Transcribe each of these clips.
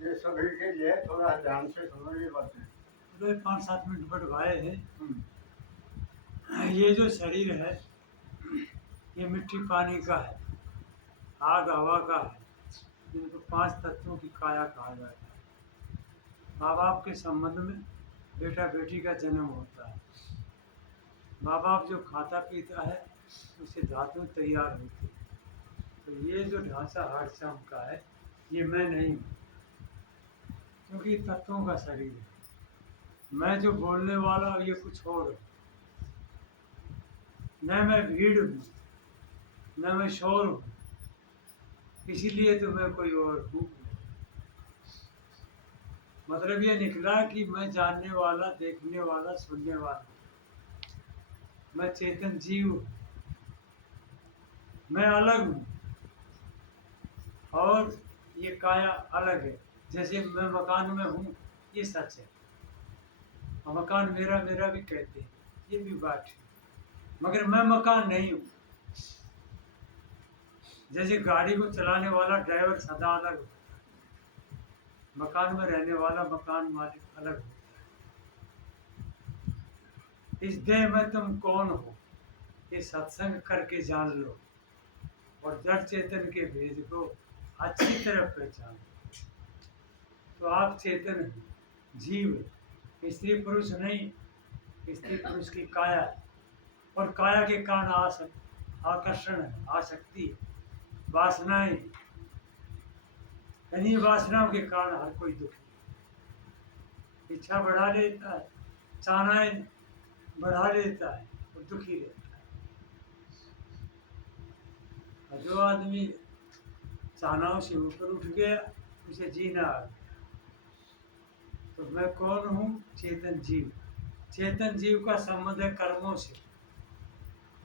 ये सभी के लिए थोड़ा ध्यान से सुनो ये बातें। तो 5-7 मिनट बढ़वाए हैं। ये जो शरीर है ये मिट्टी पानी का है, आग हवा का है, जिनको 5 तत्वों की काया कहा जाता है। माँ बाप के संबंध में बेटा बेटी का जन्म होता है। माँ बाप जो खाता पीता है उससे धातु तैयार होती है। तो ये जो ढांचा हर शाम का है ये मैं नहीं हूँ, क्योंकि तत्वों का शरीर है। मैं जो बोलने वाला हूँ ये कुछ और है। न मैं भीड़ हूँ, न मैं शोर हूँ, इसीलिए तो मैं कोई और हूँ। मतलब ये निकला कि मैं जानने वाला, देखने वाला, सुनने वाला, मैं चेतन जीव हूँ, मैं अलग हूँ और ये काया अलग है। जैसे मैं मकान में हूँ ये सच है, और मकान मेरा मेरा भी कहते हैं, ये भी बात है, मगर मैं मकान नहीं हूँ। जैसे गाड़ी को चलाने वाला ड्राइवर सदा अलग होता है, मकान में रहने वाला मकान मालिक अलग होता है। इस देह में तुम कौन हो ये सत्संग करके जान लो, और जड़ चेतन के भेद को अच्छी तरह पहचान लो। तो आप चेतन हैं, जीव हैं, स्त्री पुरुष नहीं। स्त्री पुरुष की काया है, और काया के कारण आकर्षण है, आसक्ति है, वासनाएं। इन्हीं वासनाओं के कारण हर कोई दुखी है। इच्छा बढ़ा लेता है, चाहनाएं बढ़ा लेता है और दुखी रहता है। और जो आदमी चाहनाओं से ऊपर उठ गया उसे जीना आ गया। तो मैं कौन हूँ? चेतन जीव। चेतन जीव का संबंध है कर्मों से,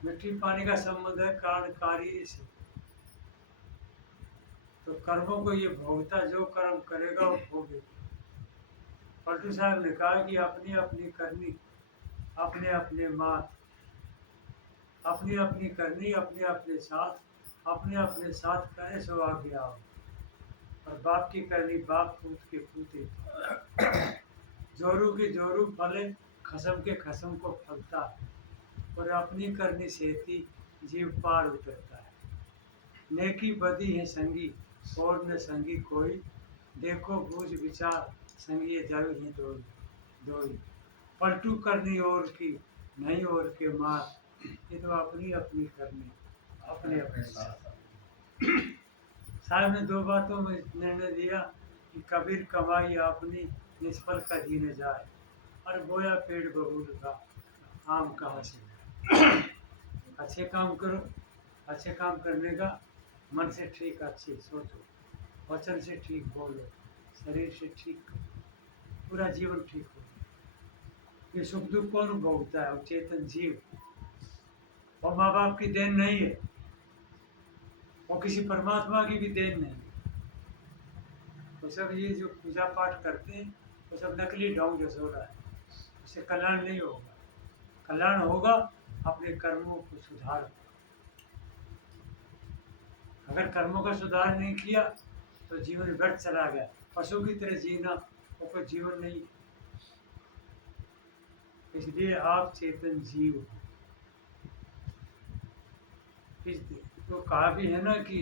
मिट्टी पानी का संबंध है कारण कार्य से। तो कर्मों को ये भोगता, जो कर्म करेगा वो भोगेगा। पलटू साहब ने कहा कि अपनी अपनी करनी अपने अपने मात, अपनी अपनी करनी अपने अपने साथ करे सो आगे आओ। और बाप की करनी बाप पूत के पूते, जोरू की जोरू फले, खसम के खसम को फलता है। और अपनी करनी सेती जीव पार उतरता है। नेकी बदी है संगी और न संगी कोई, देखो बूझ विचार संगी जायु ही दोई दोई। पलटू करनी और की नहीं और के मार, ये तो अपनी अपनी करनी अपने अपने साथ। साहब ने 2 बातों में निर्णय दिया कि कबीर कमाई अपनी निष्फल का जीने जाए, और बोया पेड़ बबूल का आम कहाँ से जाए। अच्छे काम करो, अच्छे काम करने का मन से ठीक अच्छे सोचो, वचन से ठीक बोलो, शरीर से ठीक करो, पूरा जीवन ठीक हो। ये सुख दुख कौन भोगता है? और चेतन जीव। और माँ बाप की देन नहीं है, और किसी परमात्मा की भी देन नहीं है। वो सब ये जो पूजा पाठ करते हैं वो सब नकली ढोंग जसोड़ा है, उससे कल्याण नहीं होगा। कल्याण होगा अपने कर्मों को सुधार। अगर कर्मों का सुधार नहीं किया तो जीवन व्यर्थ चला गया। पशु की तरह जीना वो कोई जीवन नहीं। इसलिए आप चेतन जीव हो। इस तो कहा भी है ना कि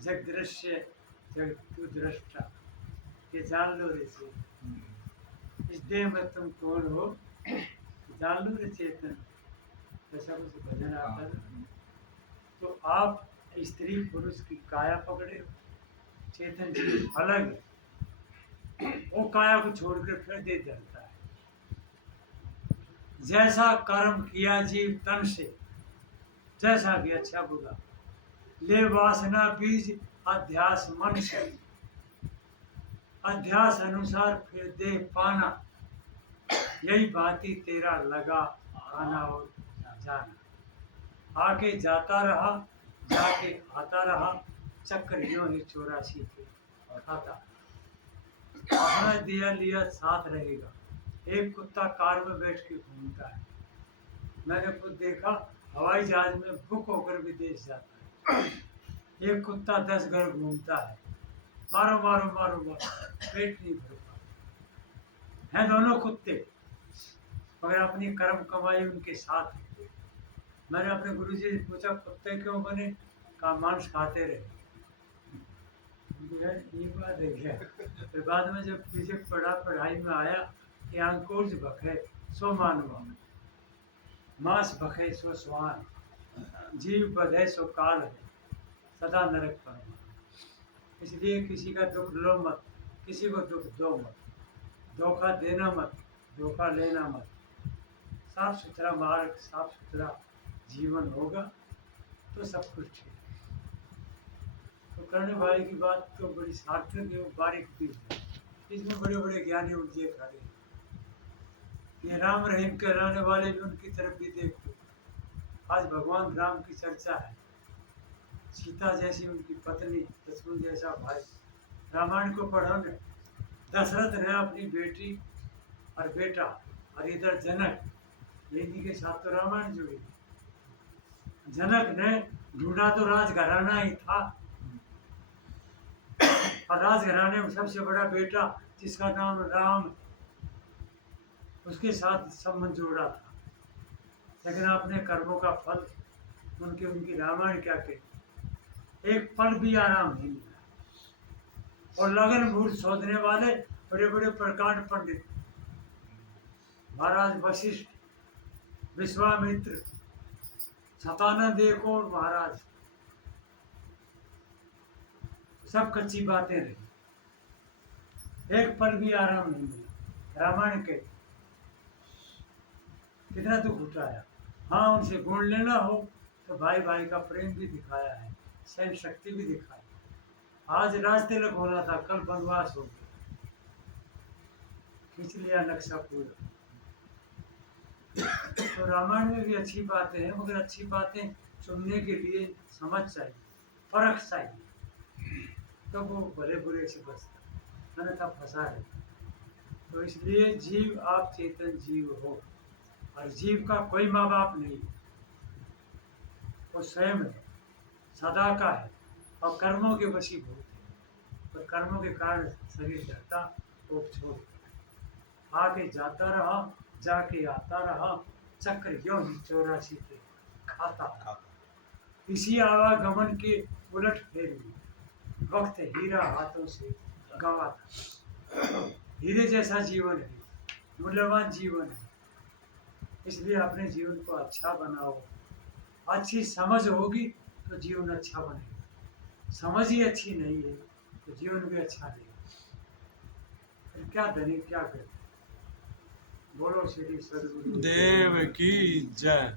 जग दृश्य जगतु दृष्टा, ये जान लो रे चेतन। इस देह में तुम कौन हो जान लो रे चेतन। ऐसा कुछ भजन आता है। तो आप स्त्री पुरुष की काया पकड़े हो, चेतन जीव अलग है, वो काया को छोड़कर फिर दे जाता है। जैसा कर्म किया जीव तन से, जैसा भी अच्छा बुरा, ले वासना बीज अध्यास मन से, अध्यास अनुसार फिर दे पाना, यही भांति तेरा लगा आना और जाना। आके जाता रहा, जाके आता रहा, चक्कर यूं ही 84 के खाता। अपना दिया लिया साथ रहेगा। एक कुत्ता कार में बैठ के घूमता है, मैंने खुद देखा, हवाई जहाज में बुक होकर विदेश जाता है। एक कुत्ता 10 घर घूमता है, मारो मारो मारो मारो, पेट नहीं भर पाता। हैं दोनों कुत्ते, मगर अपनी कर्म कमाई उनके साथ है। मैंने अपने गुरुजी से पूछा कुत्ते क्यों बने, कहा मांस खाते रहे। यार ये बात है क्या? फिर बाद में जब पीछे पढ़ाई में आया कि अंकुश भखे सो मानवा, मांस भखे सो स्वान, जीव बधे सो काल है, सदा नरक पाना। इसलिए किसी का दुख लो मत, किसी को दुख दो मत, धोखा देना मत, धोखा लेना मत। साफ सुथरा मार्ग, साफ सुथरा जीवन होगा तो सब कुछ ठीक है। तो करने वाले की बात तो बड़ी सार्थक है, वो बारीक भी है। इसमें बड़े बड़े ज्ञानी उलझे खड़े हैं। ये राम रहीम कहलाने वाले भी उनकी तरफ भी देखो। आज भगवान राम की चर्चा है, सीता जैसी उनकी पत्नी, लक्ष्मण जैसा भाई। रामायण को पढ़ो न, दशरथ ने अपनी बेटी और बेटा, और इधर जनक, इन्हीं के साथ तो रामायण जुड़ी। जनक ने ढूंढा तो राजघराना ही था, और राजघराने में सबसे बड़ा बेटा जिसका नाम राम, उसके साथ संबंध जोड़ा था। लेकिन अपने कर्मों का फल उनकी रामायण क्या कहती, एक पल भी आराम नहीं मिला। और लगन मुहूर्त सोचने वाले बड़े बड़े प्रकांड पंडित, महाराज वशिष्ठ, विश्वामित्र, सतानंद एक और महाराज, सब कच्ची बातें रही, एक पल भी आराम नहीं मिला। रामायण के कितना दुख उठाया। हाँ, उनसे गुण लेना हो तो भाई भाई का प्रेम भी दिखाया है, सहन शक्ति भी दिखाई। आज राज तिलक होना था, कल वनवास हो गया, खींच लिया नक्शा पूरा। तो रामायण में भी अच्छी बातें हैं, मगर अच्छी बातें सुनने के लिए समझ चाहिए, फर्क चाहिए, तो वो भले बुरे से बचता, अन्यथा फंसा है। तो इसलिए जीव, आप चेतन जीव हो, और जीव का कोई माँ बाप नहीं, वो स्वयं है, सदा का है, और कर्मों के वशीभूत है। और कर्मों के कारण शरीर जाता, वो छोड़ आके जाता रहा, जाके आता रहा, चक्र यूं ही 84 के खाता रहा। इसी आवागमन के उलट फेर में वक्त हीरा हाथों से गवाता। हीरे जैसा जीवन है, मूल्यवान जीवन है। इसलिए अपने जीवन को अच्छा बनाओ। अच्छी समझ होगी तो जीवन अच्छा बनेगा, समझ ही अच्छी नहीं है तो जीवन भी अच्छा नहीं। फिर क्या धनी क्या करे। बोलो श्री सद्गुरु देव की जय।